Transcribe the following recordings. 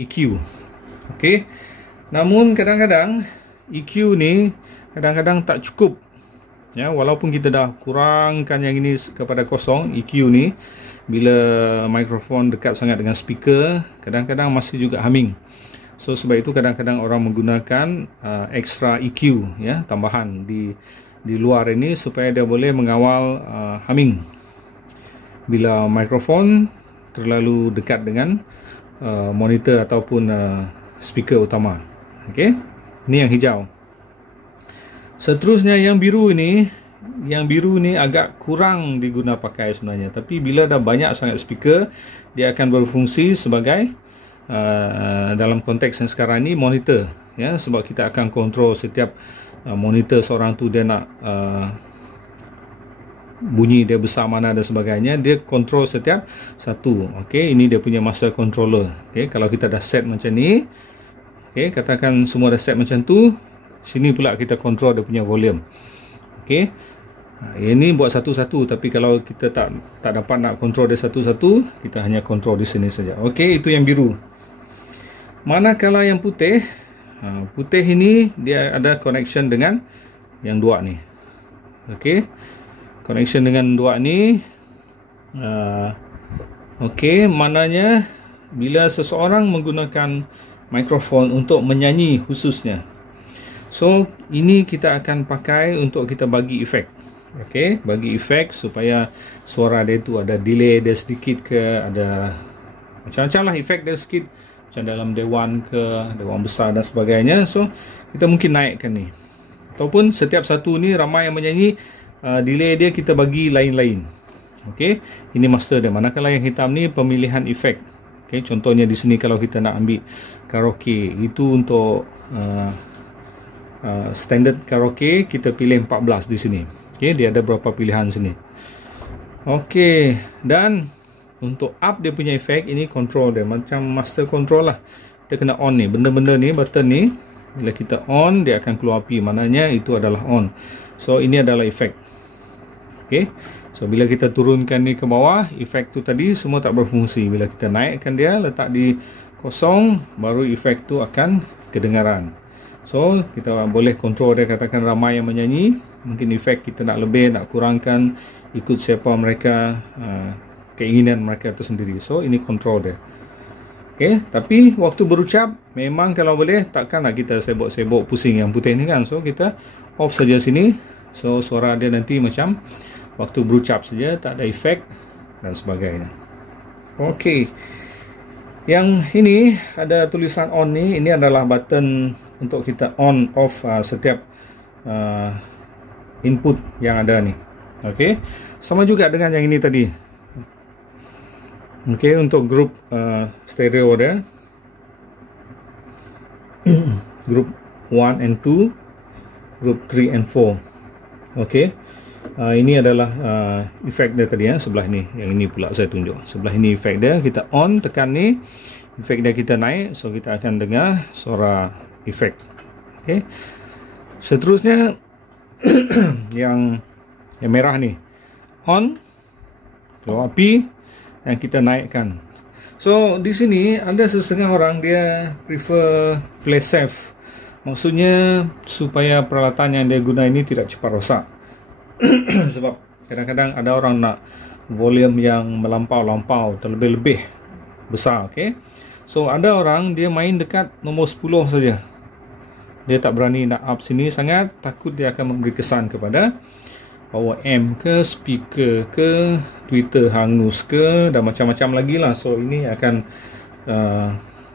EQ. Okey. Namun kadang-kadang EQ ni kadang-kadang tak cukup. Ya, walaupun kita dah kurangkan yang ini kepada kosong, EQ ni, bila mikrofon dekat sangat dengan speaker, kadang-kadang masih juga humming. So sebab itu kadang-kadang orang menggunakan extra EQ, ya, tambahan di luar ini supaya dia boleh mengawal humming bila mikrofon terlalu dekat dengan monitor ataupun speaker utama. Okey, ini yang hijau. Seterusnya yang biru ini, agak kurang diguna pakai sebenarnya, tapi bila dah banyak sangat speaker, dia akan berfungsi sebagai dalam konteks yang sekarang ni monitor, ya, sebab kita akan kontrol setiap monitor seorang tu dia nak bunyi dia besar mana dan sebagainya, dia kontrol setiap satu. Okey, ini dia punya master controller. Okey, kalau kita dah set macam ni, okey, katakan semua dah set macam tu, sini pula kita kontrol dia punya volume. Okey, ini buat satu-satu, tapi kalau kita tak dapat nak kontrol dia satu-satu, kita hanya kontrol di sini saja. Okey, itu yang biru. Manakala yang putih, putih ini dia ada connection dengan yang dua ni. Okey, connection dengan dua ni. Okey, maknanya bila seseorang menggunakan mikrofon untuk menyanyi khususnya, so ini kita akan pakai untuk kita bagi efek. Okey, bagi efek supaya suara dia tu ada delay dia sedikit ke, ada macam-macam lah efek dia sikit, macam dalam dewan ke, dewan besar dan sebagainya. So kita mungkin naikkan ni, ataupun setiap satu ni ramai yang menyanyi, delay dia kita bagi lain-lain. Okey, ini master dia. Manakala yang hitam ni pemilihan efek. Okey, contohnya di sini kalau kita nak ambil karaoke, itu untuk standard karaoke, kita pilih 14 di sini. Okey, dia ada berapa pilihan sini. Okey, dan untuk up dia punya efek, ini control dia, macam master control lah. Kita kena on ni, benda-benda ni, button ni, bila kita on, dia akan keluar api, maknanya itu adalah on. So ini adalah efek. Okey, so bila kita turunkan ni ke bawah, efek tu tadi semua tak berfungsi. Bila kita naikkan dia, letak di kosong, baru efek tu akan kedengaran. So kita boleh kontrol dia, katakan ramai yang menyanyi, mungkin efek kita nak lebih, nak kurangkan, ikut siapa mereka, keinginan mereka itu sendiri. So ini kontrol dia. Okey, tapi waktu berucap memang kalau boleh takkan nak kita sibuk-sibuk pusing yang putih ni kan. So kita off saja sini. So suara dia nanti macam waktu berucap saja, tak ada efek dan sebagainya. Okey, yang ini ada tulisan on ni, ini adalah button untuk kita on off setiap input yang ada ni. Okey, sama juga dengan yang ini tadi. Okey, untuk grup stereo dia, grup 1 and 2, grup 3 and 4. Okey, ini adalah efek dia tadi, sebelah ni. Yang ini pula saya tunjuk. Sebelah ini efek dia, kita on, tekan ni, efek dia kita naik, so kita akan dengar suara efek. Okey, seterusnya yang merah ni, on, keluar api, yang kita naikkan. So di sini ada setengah orang dia prefer play safe, maksudnya supaya peralatan yang dia guna ini tidak cepat rosak. Sebab kadang-kadang ada orang nak volume yang melampau-lampau, terlebih-lebih besar. Okay, so ada orang dia main dekat nombor 10 saja, dia tak berani nak up sini sangat, takut dia akan memberi kesan kepada power amp ke, speaker ke, Twitter hangus ke, dan macam-macam lagi lah. So ini akan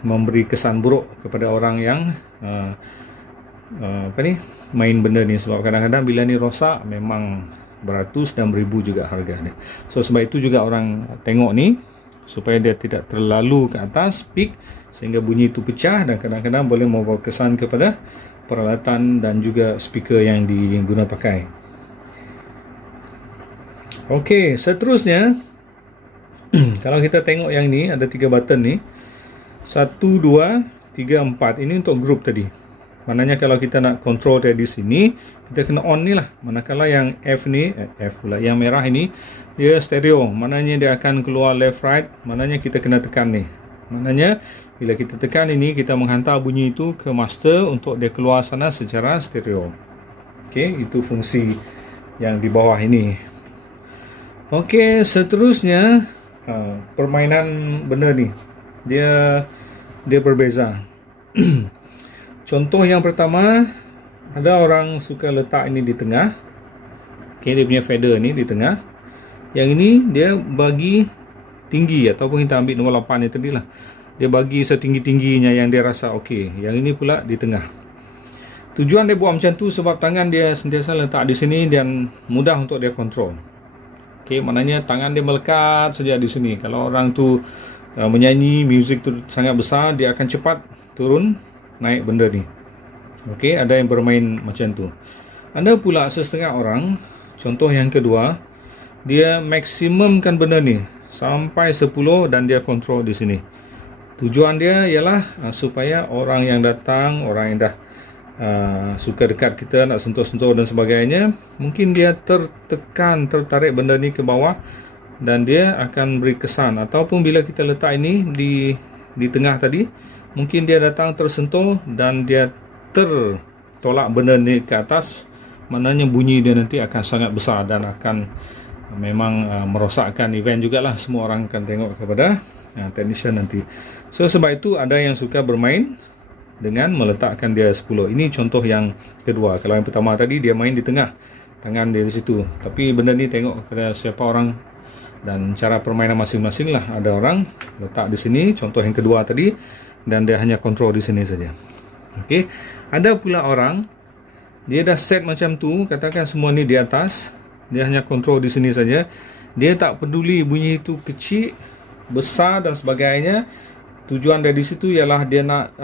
memberi kesan buruk kepada orang yang main benda ni. Sebab kadang-kadang bila ni rosak, memang beratus dan beribu juga harga ni. So sebab itu juga orang tengok ni, supaya dia tidak terlalu ke atas peak sehingga bunyi itu pecah, dan kadang-kadang boleh membawa kesan kepada peralatan dan juga speaker yang diguna pakai. Okey, seterusnya kalau kita tengok yang ni, ada 3 button ni, 1, 2, 3, 4. Ini untuk group tadi. Maknanya kalau kita nak control dia di sini, kita kena on ni lah. Manakala yang F ni, F pula, yang merah ini, dia stereo. Maknanya dia akan keluar left right, maknanya kita kena tekan ni. Maknanya Bila kita tekan ini, kita menghantar bunyi itu ke master untuk dia keluar sana secara stereo. Okey, itu fungsi yang di bawah ini. Okey, seterusnya permainan benda ni dia berbeza. Contoh yang pertama, ada orang suka letak ini di tengah. Okey, dia punya fader ni di tengah. Yang ini dia bagi tinggi, ataupun kita ambil nombor 8 ni tadi lah. Dia bagi setinggi-tingginya yang dia rasa okey. Yang ini pula di tengah. Tujuan dia buat macam tu sebab tangan dia sentiasa letak di sini dan mudah untuk dia kontrol. Okey, maknanya tangan dia melekat saja di sini. Kalau orang tu menyanyi, muzik tu sangat besar, dia akan cepat turun naik benda ni. Okey, ada yang bermain macam tu. Ada pula setengah orang, contoh yang kedua, dia maksimumkan benda ni sampai 10 dan dia kontrol di sini. Tujuan dia ialah supaya orang yang datang, orang yang dah suka dekat kita, nak sentuh-sentuh dan sebagainya, mungkin dia tertekan, tertarik benda ni ke bawah dan dia akan beri kesan. Ataupun bila kita letak ini di tengah tadi, mungkin dia datang tersentuh dan dia tertolak benda ni ke atas, maknanya bunyi dia nanti akan sangat besar dan akan memang merosakkan event jugalah. Semua orang akan tengok kepada technician nanti. So sebab itu ada yang suka bermain dengan meletakkan dia 10. Ini contoh yang kedua. Kalau yang pertama tadi dia main di tengah, tangan dia di situ. Tapi benda ni tengok kepada siapa orang dan cara permainan masing-masing lah. Ada orang letak di sini, contoh yang kedua tadi, dan dia hanya kontrol di sini saja. Okey. Ada pula orang dia dah set macam tu, katakan semua ni di atas, dia hanya kontrol di sini saja. Dia tak peduli bunyi itu kecil, besar dan sebagainya. Tujuan dari situ ialah dia nak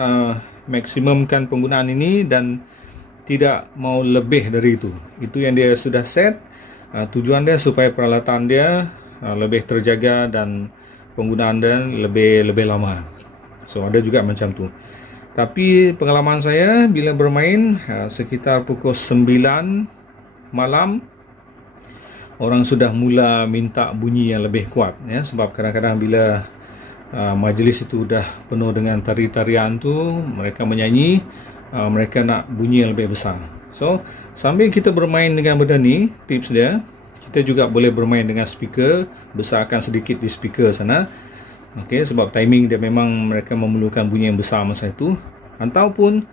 maksimumkan penggunaan ini dan tidak mau lebih dari itu. Itu yang dia sudah set. Tujuan dia supaya peralatan dia lebih terjaga dan penggunaan dia lebih lama. So ada juga macam tu. Tapi pengalaman saya bila bermain sekitar pukul 9 malam, orang sudah mula minta bunyi yang lebih kuat, ya. Sebab kadang-kadang bila majlis itu dah penuh dengan tari-tarian tu, mereka menyanyi, mereka nak bunyi yang lebih besar. So sambil kita bermain dengan benda ni, tips dia, kita juga boleh bermain dengan speaker, besarkan sedikit di speaker sana. Okey, sebab timing dia memang mereka memerlukan bunyi yang besar masa itu. Ataupun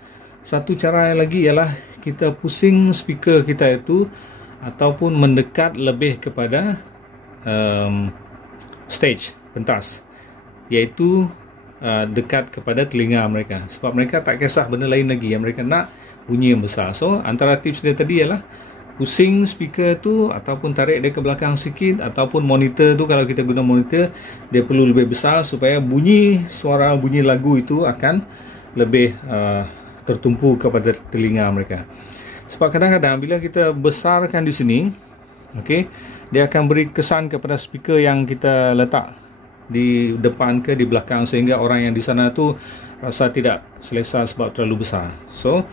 satu cara lagi ialah kita pusing speaker kita itu, ataupun mendekat lebih kepada stage, pentas, iaitu dekat kepada telinga mereka. Sebab mereka tak kisah benda lain lagi, yang mereka nak bunyi yang besar. So antara tips dia tadi ialah pusing speaker tu, ataupun tarik dia ke belakang sikit, ataupun monitor tu, kalau kita guna monitor, dia perlu lebih besar supaya bunyi suara, bunyi lagu itu akan lebih tertumpu kepada telinga mereka. Sebab kadang-kadang bila kita besarkan di sini, okey, dia akan beri kesan kepada speaker yang kita letak di depan ke di belakang, sehingga orang yang di sana tu rasa tidak selesa sebab terlalu besar. So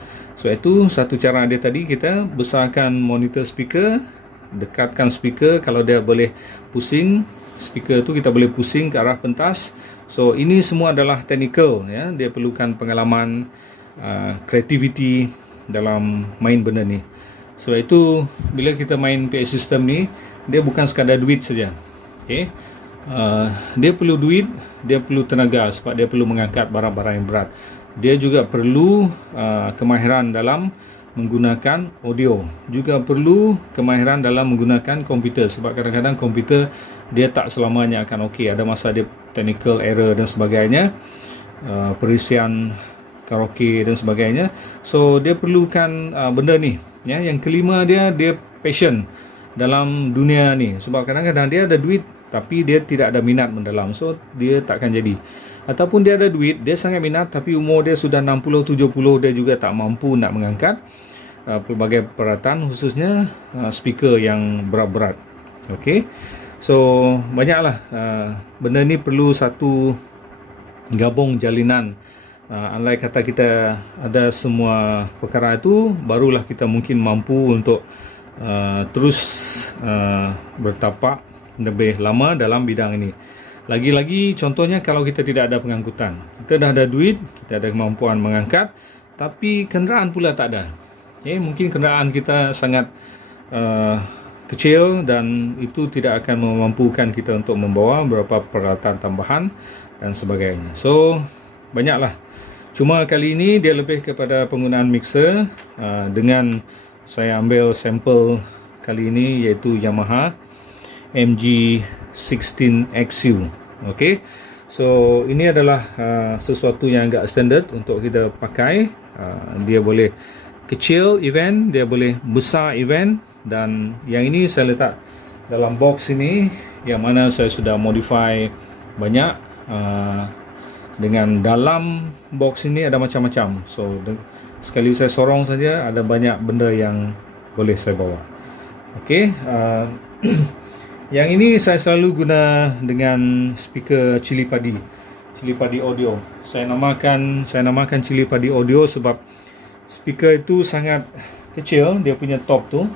itu satu cara dia tadi, kita besarkan monitor speaker, dekatkan speaker. Kalau dia boleh pusing speaker tu, kita boleh pusing ke arah pentas. So ini semua adalah technical, ya. Dia perlukan pengalaman, creativity dalam main benda ni. So itu bila kita main PA system ni, dia bukan sekadar duit saja. Okay. Dia perlu duit, dia perlu tenaga sebab dia perlu mengangkat barang-barang yang berat. Dia juga perlu kemahiran dalam menggunakan audio, juga perlu kemahiran dalam menggunakan komputer. Sebab kadang-kadang komputer dia tak selamanya akan okey, ada masa dia technical error dan sebagainya, perisian karaoke dan sebagainya. So dia perlukan benda ni, ya. Yang kelima dia passion dalam dunia ni. Sebab kadang-kadang dia ada duit tapi dia tidak ada minat mendalam, so dia takkan jadi. Ataupun dia ada duit, dia sangat minat, tapi umur dia sudah 60-70, dia juga tak mampu nak mengangkat pelbagai peralatan, khususnya speaker yang berat-berat. Okey, so banyaklah benda ni perlu satu gabung jalinan. Andai kata kita ada semua perkara itu, barulah kita mungkin mampu untuk terus bertapak lebih lama dalam bidang ini. Lagi-lagi contohnya kalau kita tidak ada pengangkutan, kita dah ada duit, kita ada kemampuan mengangkat, tapi kenderaan pula tak ada. Mungkin kenderaan kita sangat kecil dan itu tidak akan memampukan kita untuk membawa beberapa peralatan tambahan dan sebagainya. So banyaklah. Cuma kali ini dia lebih kepada penggunaan mixer dengan saya ambil sampel kali ini iaitu Yamaha MG16XU. Okey. So ini adalah sesuatu yang agak standard untuk kita pakai. Dia boleh kecil event, dia boleh besar event. Dan yang ini saya letak dalam box ini, yang mana saya sudah modify banyak. Dengan dalam box ini ada macam-macam. So sekali saya sorong saja ada banyak benda yang boleh saya bawa. Okey. Yang ini saya selalu guna dengan speaker cili padi audio. Saya namakan cili padi audio sebab speaker itu sangat kecil, dia punya top tu,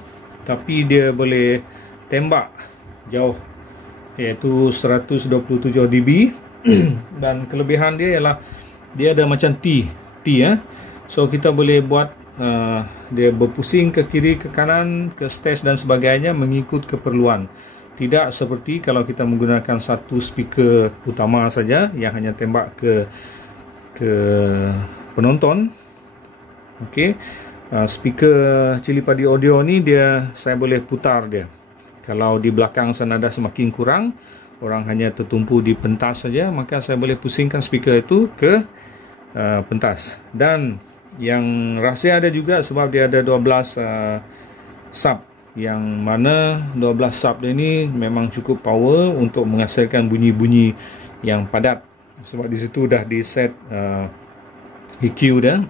tapi dia boleh tembak jauh, iaitu 127 dB. Dan kelebihan dia ialah dia ada macam T ya. So kita boleh buat dia berpusing ke kiri, ke kanan, ke stage dan sebagainya mengikut keperluan. Tidak seperti kalau kita menggunakan satu speaker utama saja yang hanya tembak ke penonton. Okey. Speaker cili padi audio ni saya boleh putar dia. Kalau di belakang senada semakin kurang, orang hanya tertumpu di pentas saja, maka saya boleh pusingkan speaker itu ke pentas. Dan yang rahsia ada juga sebab dia ada 12 sub, yang mana 12 sub ini memang cukup power untuk menghasilkan bunyi-bunyi yang padat. Sebab di situ dah di set EQ dah.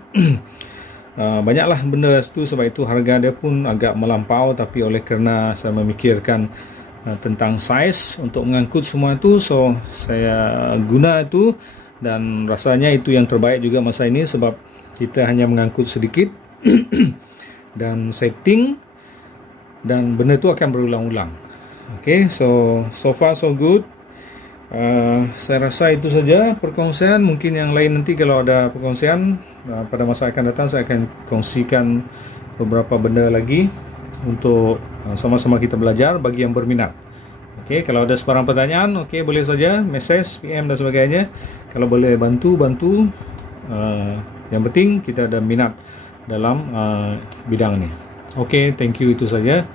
Banyaklah benda itu, sebab itu harga dia pun agak melampau, tapi oleh kerana saya memikirkan tentang size untuk mengangkut semua itu, so saya guna itu, dan rasanya itu yang terbaik juga masa ini sebab kita hanya mengangkut sedikit dan setting, dan benda itu akan berulang-ulang. Okay, so far so good. Saya rasa itu saja perkongsian. Mungkin yang lain nanti kalau ada perkongsian pada masa akan datang, saya akan kongsikan beberapa benda lagi untuk sama-sama kita belajar bagi yang berminat. Okey, kalau ada sebarang pertanyaan, okey, boleh saja message, PM dan sebagainya. Kalau boleh bantu. Yang penting kita ada minat dalam bidang ni. Okey, thank you, itu saja.